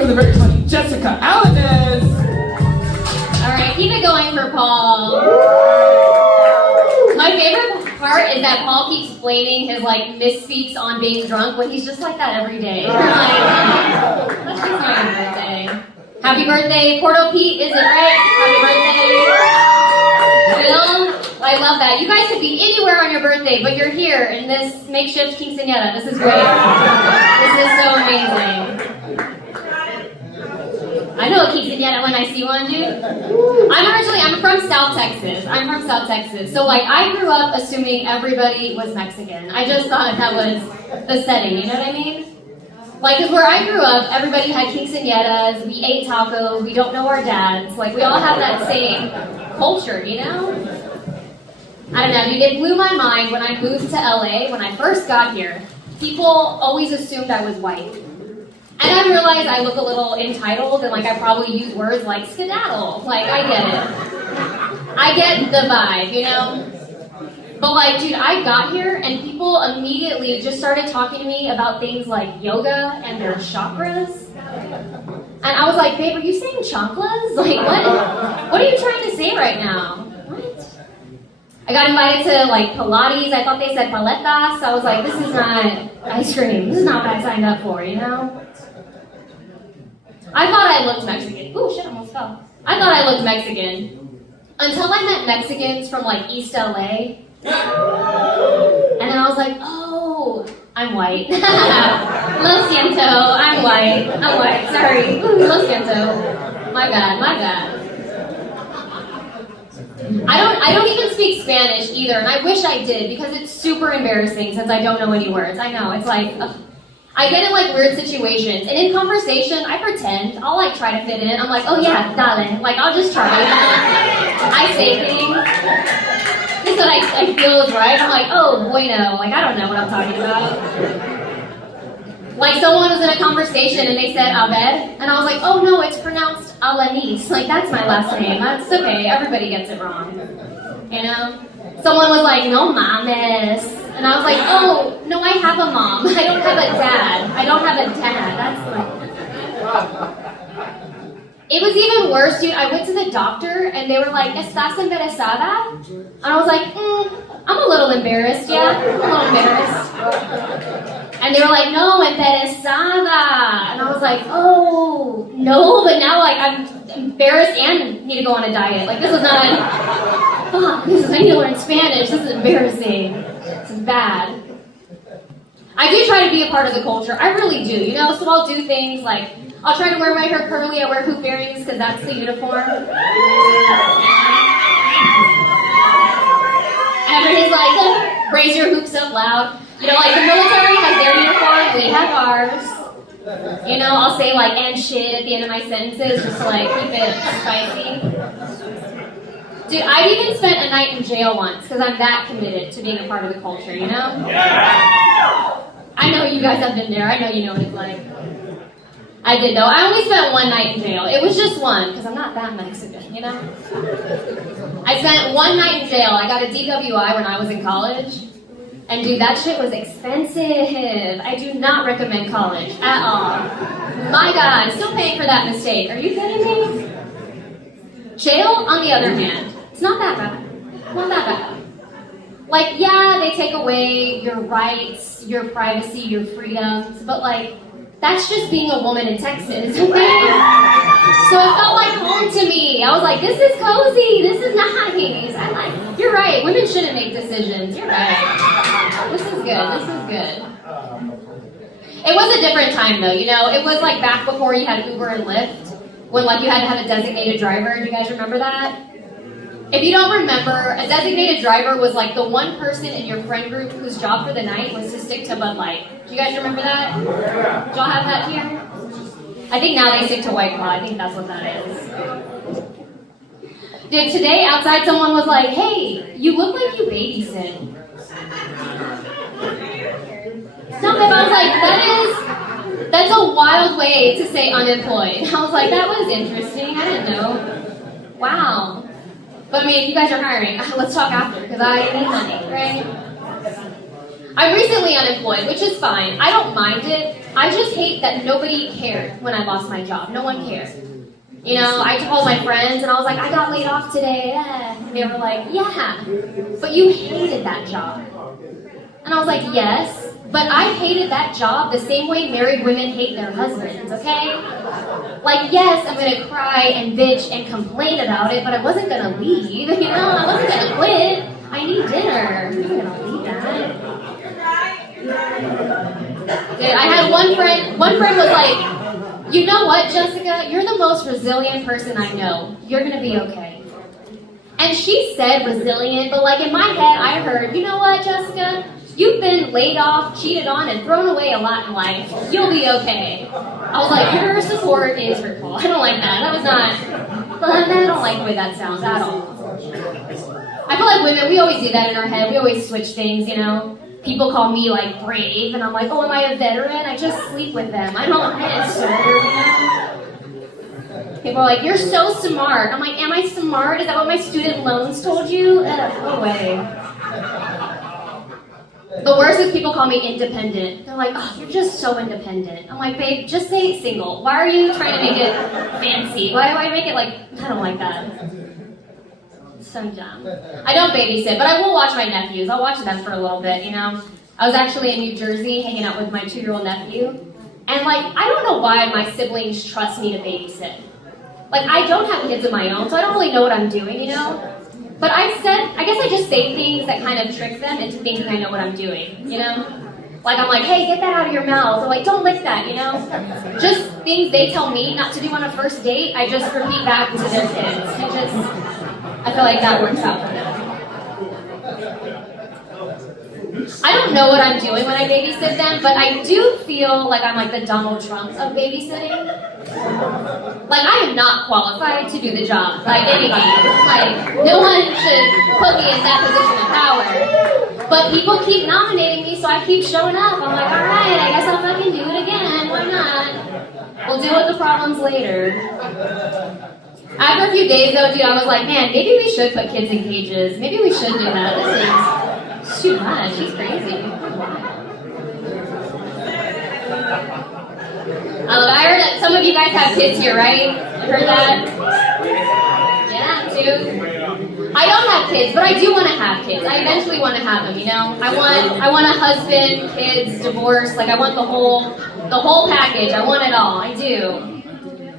For the very funny Jessica Alvarez. All right, keep it going for Paul. My favorite part is that Paul keeps blaming his misspeaks on being drunk when he's just like that every day. You're like, that's just not your birthday. Happy birthday, Porto Pete, is it right? Happy birthday. Bill, I love that. You guys could be anywhere on your birthday, but you're here in this makeshift quinceañera. This is great. This is so amazing. I know a quinceañera when I see one, dude. I'm from South Texas. So I grew up assuming everybody was Mexican. I just thought that was the setting, you know what I mean? Because where I grew up, everybody had quinceañeras, we ate tacos, we don't know our dads. We all have that same culture, you know? I don't know, dude, it blew my mind when I moved to LA, when I first got here. People always assumed I was white. And I realized I look a little entitled and I probably use words like skedaddle. I get it. I get the vibe, you know? But dude, I got here and people immediately just started talking to me about things like yoga and their chakras. And I was like, babe, are you saying chanclas? What are you trying to say right now? What? I got invited to Pilates. I thought they said paletas. I was like, this is not ice cream. This is not what I signed up for, you know? I thought I looked Mexican. Ooh, shit, I almost fell. I thought I looked Mexican until I met Mexicans from East LA. And then I was like, oh, I'm white. Lo siento, I'm white. Sorry. Ooh, lo siento. My bad. I don't even speak Spanish either, and I wish I did because it's super embarrassing since I don't know any words. I know, it's ugh. I get in weird situations, and in conversation, I pretend. I'll try to fit in. I'm like, oh yeah, dale. I'll just try. I say things. Just what I feel is right. I'm like, oh, bueno. I don't know what I'm talking about. Someone was in a conversation and they said Abed, and I was like, oh no, it's pronounced Alanis. That's my last name. That's okay. Everybody gets it wrong. You know? Someone was like, no mames. And I was like, oh, no, I have a mom. I don't have a dad. It was even worse, dude. I went to the doctor and they were like, ¿Estás embarazada? And I was like, I'm a little embarrassed, yeah. I'm a little embarrassed. And they were like, no, embarazada. And I was like, oh, no, but now I'm embarrassed and need to go on a diet. This is not I need to learn Spanish. This is embarrassing. This is bad. I do try to be a part of the culture. I really do, you know? So I'll do things I'll try to wear my hair curly. I wear hoop earrings because that's the uniform. Everybody's raise your hoops up loud. You know, the military has their uniform, we have ours. You know, I'll say and shit at the end of my sentences just to keep it spicy. Dude, I even spent a night in jail once because I'm that committed to being a part of the culture, you know? Yeah. I know you guys have been there. I know you know what it's like. I did though. I only spent one night in jail. It was just one because I'm not that Mexican, you know? I spent one night in jail. I got a DWI when I was in college. And dude, that shit was expensive. I do not recommend college at all. My God, I'm still paying for that mistake. Are you kidding me? Jail, on the other hand, it's not that bad. Not that bad. Yeah, they take away your rights, your privacy, your freedoms, but that's just being a woman in Texas, okay? So it felt like home to me. I was like, this is cozy, this is nice. You're right, women shouldn't make decisions. You're right. This is good. It was a different time though, you know? It was back before you had Uber and Lyft, when you had to have a designated driver. Do you guys remember that? If you don't remember, a designated driver was the one person in your friend group whose job for the night was to stick to Bud Light. Do you guys remember that? Do y'all have that here? I think now they stick to White Claw. I think that's what that is. Dude, today outside someone was like, hey, you look like you babysit. No, but I was like, that's a wild way to say unemployed. I was like, that was interesting. I didn't know. Wow. But I mean, if you guys are hiring, let's talk after, because I need money, right? I'm recently unemployed, which is fine. I don't mind it. I just hate that nobody cared when I lost my job. No one cared. You know, I told my friends and I was like, I got laid off today. And they were like, yeah, but you hated that job. And I was like, yes, but I hated that job the same way married women hate their husbands, okay? Like, yes, I'm gonna cry and bitch and complain about it, but I wasn't gonna leave, you know? I wasn't gonna quit. I need dinner. I'm not gonna leave that. Dude, I had one friend was like, you know what, Jessica? You're the most resilient person I know. You're gonna be okay. And she said resilient, but like in my head, I heard, you know what, Jessica? You've been laid off, cheated on, and thrown away a lot in life. You'll be okay. I was like, your support is hurtful. I don't like that. That was not, I don't like the way that sounds at all. I feel like women, we always do that in our head. We always switch things, you know. People call me like brave, and I'm like, oh, am I a veteran? I just sleep with them. I didn't serve, you know. People are like, you're so smart. I'm like, am I smart? Is that what my student loans told you? No way. The worst is people call me independent. They're like, oh, you're just so independent. I'm like, babe, just say single. Why are you trying to make it fancy? Why do I make it like, I don't like that. It's so dumb. I don't babysit, but I will watch my nephews. I'll watch them for a little bit, you know. I was actually in New Jersey hanging out with my 2-year-old nephew. And like, I don't know why my siblings trust me to babysit. Like, I don't have kids of my own, so I don't really know what I'm doing, you know. But I guess I just say things that kind of trick them into thinking I know what I'm doing, you know? Like, I'm like, hey, get that out of your mouth. Or like, don't lick that, you know? Just things they tell me not to do on a first date, I just repeat back to their kids. I feel like that works out for them. I don't know what I'm doing when I babysit them, but I do feel like I'm like the Donald Trump of babysitting. Like, I am not qualified to do the job by any means. Like, no one should put me in that position of power. But people keep nominating me, so I keep showing up. I'm like, all right, I guess I'll fucking do it again. Why not? We'll deal with the problems later. After a few days, though, dude, I was like, man, maybe we should put kids in cages. Maybe we should do that. This is too much. She's crazy. I heard that some of you guys have kids here, right? You heard that? Yeah, too. I don't have kids, but I do want to have kids. I eventually want to have them, you know? I want a husband, kids, divorce. Like, I want the whole package. I want it all. I do.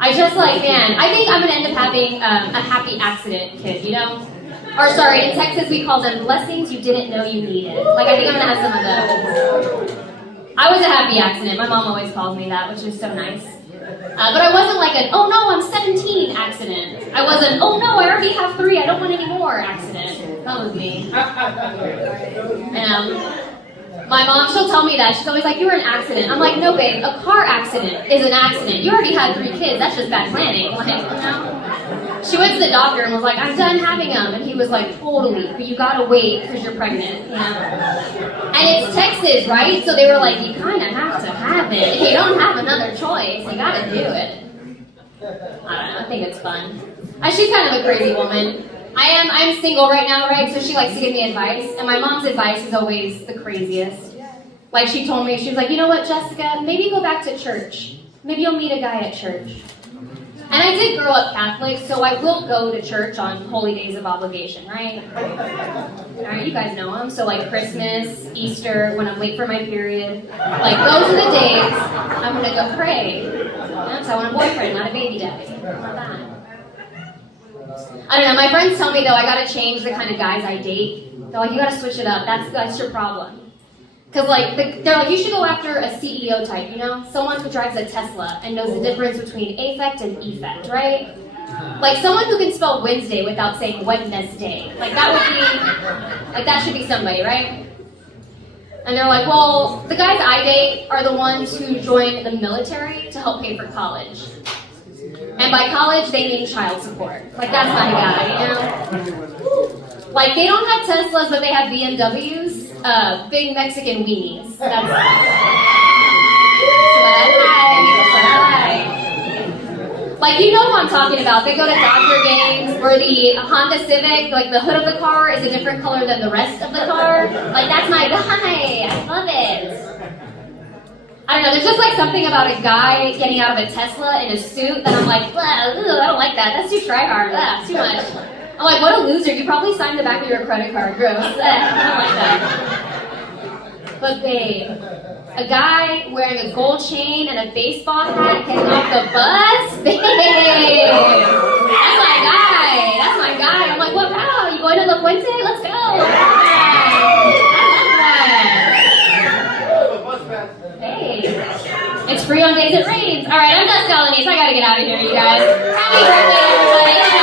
I just like, man, I think I'm going to end up having a happy accident kid, you know? Or sorry, in Texas we call them blessings you didn't know you needed. Like, I think I'm going to have some of those. I was a happy accident. My mom always calls me that, which is so nice. But I wasn't like an, oh no, I'm 17 accident. I wasn't, oh no, I already have 3, I don't want any more accident. That was me. My mom, she'll tell me that. She's always like, you were an accident. I'm like, no babe, a car accident is an accident. You already had 3 kids. That's just bad planning. Like, you know? She went to the doctor and was like, I'm done having them. And he was like, totally, but you gotta wait because you're pregnant, you know? And it's Texas, right? So they were like, you kind of have to have it. You don't have another choice. You gotta do it. I don't know. I think it's fun. She's kind of a crazy woman. I'm single right now, right? So she likes to give me advice. And my mom's advice is always the craziest. Like, she told me, she was like, you know what, Jessica? Maybe go back to church. Maybe you'll meet a guy at church. And I did grow up Catholic, so I will go to church on holy days of obligation, right? Alright, you guys know them. So like Christmas, Easter, when I'm late for my period. Like, those are the days I'm going to go pray. So I want a boyfriend, not a baby daddy. How about that? I don't know, my friends tell me, though, I gotta change the kind of guys I date. They're like, you gotta switch it up. That's your problem. Because, like, they're like, you should go after a CEO type, you know? Someone who drives a Tesla and knows the difference between affect and effect, right? Like, someone who can spell Wednesday without saying Wednesday. Like, that would be, like, that should be somebody, right? And they're like, well, the guys I date are the ones who join the military to help pay for college. And by college, they mean child support. Like, that's my guy, you know? Like, they don't have Teslas, but they have BMWs. Big Mexican weenies. That's what I like. Like, you know who I'm talking about. They go to Dodger games where the Honda Civic, like, the hood of the car is a different color than the rest of the car. Like, that's my guy. I love it. I don't know, there's just like something about a guy getting out of a Tesla in a suit that I'm like, I don't like that. That's too try hard. Too much. I'm like, what a loser. You probably signed the back of your credit card. Gross. I don't like that. But babe, a guy wearing a gold chain and a baseball hat getting off the bus? Babe! That's my guy. That's my guy. I'm like, what? Wow, you going to the Puente? Let's go. Hey, it's free on days it rains. All right, I'm done selling these. I gotta get out of here, you guys. Happy birthday, everybody.